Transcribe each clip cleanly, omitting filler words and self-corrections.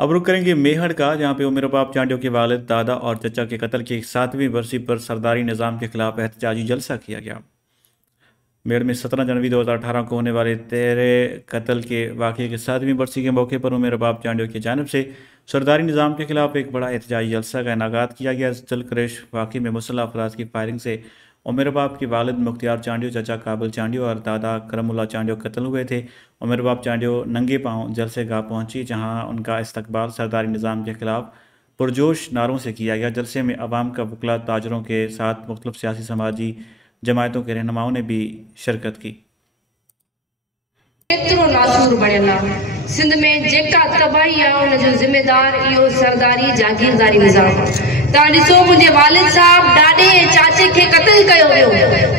अब रुक करेंगे मेहर का, जहां पे उमर बाप चांडियों के वालिद, दादा और चचा के कत्ल की 7वीं बरसी पर सरदारी निज़ाम के खिलाफ एहतजाजी जलसा किया गया। मेरठ में 17 जनवरी 2018 को होने वाले तेरे कत्ल के वाक़े की 7वीं बरसी के मौके पर उमर बाप चांडियों की जानिब से सरदारी निज़ाम के खिलाफ एक बड़ा एहतजाजी जलसा का इनेकाद किया गया। इस दिलकश वाक़े में मुसल्लह अफराद की फायरिंग से उमर बाप के वालिद मुख्तियार चांडियो, चचा काबिल चांडियो और दादा करमुल्ला चांडियो कत्ल हुए थे। उमर बाप चांडियो नंगे पाँव जलसे गाह पहुंची, जहां उनका इस्तकबाल सरदारी निज़ाम के खिलाफ पुरजोश नारों से किया गया। जलसे में अवाम का वकला, ताजरों के साथ मुख्तलिफ सियासी समाजी जमायतों के रहनुमाओं ने भी शिरकत की। सिंध में जेका तबाही आहे उन जो ज़िम्मेदार इहो सरदारी जागीरदारी निज़ाम। तव्हां ॾिसो, मुंहिंजे वालिद साहब ॾाॾे चाचे खे क़त्ल कयो वियो।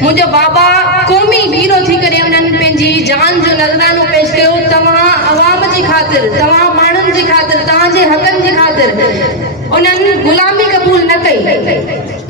मुंहिंजो बाबा क़ौमी हीरो थी करे उन्हनि पंहिंजी जान जो नज़रानो पेश कयो। तव्हां अवाम जी ख़ातिर, तव्हां माण्हुनि जी ख़ातिर, तव्हांजे हक़नि जी ख़ातिर उन्हनि ग़ुलामी क़बूल न कई।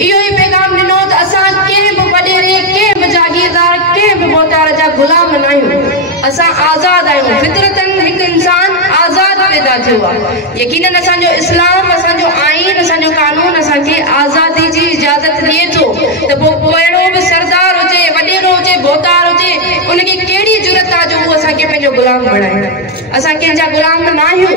इहो ई पैगाम ॾिनो त असां कंहिं बि वॾेरे, कंहिं बि जागीरदार, कंहिं बि मोहतार जा ग़ुलाम न आहियूं। असां आज़ाद आहियूं। फितरतन हिकु इंसान आज़ाद पैदा थियो आहे। यकीनन असांजो इस्लाम, असांजो आइन, असांजो कानून असांखे आज़ादी जी इजाज़त ॾिए थो। त पोइ कहिड़ो बि सरदार हुजे, वॾेरो हुजे, बोतार हुजे, उनखे कहिड़ी ज़रूरत आहे जो उहो असांखे पंहिंजो ग़ुलाम बणाए। असां कंहिंजा ग़ुलाम न आहियूं।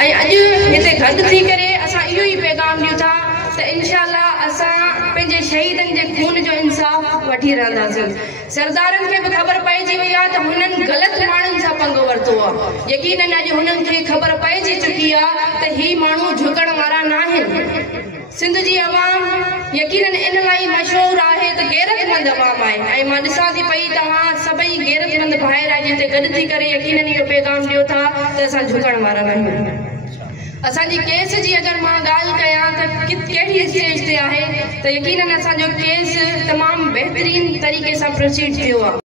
ऐं अॼु हिते गॾु थी करे असां इहो ई पैगाम ॾियूं था त इंशाअल्लाह असां पंहिंजे शहीदनि जे खून जो इंसाफ़ वठी रहंदासीं। सरदारनि खे बि ख़बर पइजी वई आहे त हुननि ग़लति माण्हुनि सां पंगो वरितो आहे। यकीनन अॼु हुननि खे ख़बर पइजी चुकी आहे त ही माण्हू झुकण वारा न आहिनि। सिंध जी अवाम यकीनन इन लाइ मशहूरु आहे त गैरतमंद अवाम आहे। ऐं मां ॾिसां थी पई तव्हां सभई गैरतमंद भाइर आहिनि जिते गॾु थी करे यकीनन इहो पैगाम ॾियो था त असां झुकण वारा न आहियूं। असांजी केस जी अगरि मां ॻाल्हि कयां त कहिड़ी स्टेज ते आहे त यकीनन असांजो केस तमामु बहितरीन तरीक़े सां प्रोसीड थियो आहे।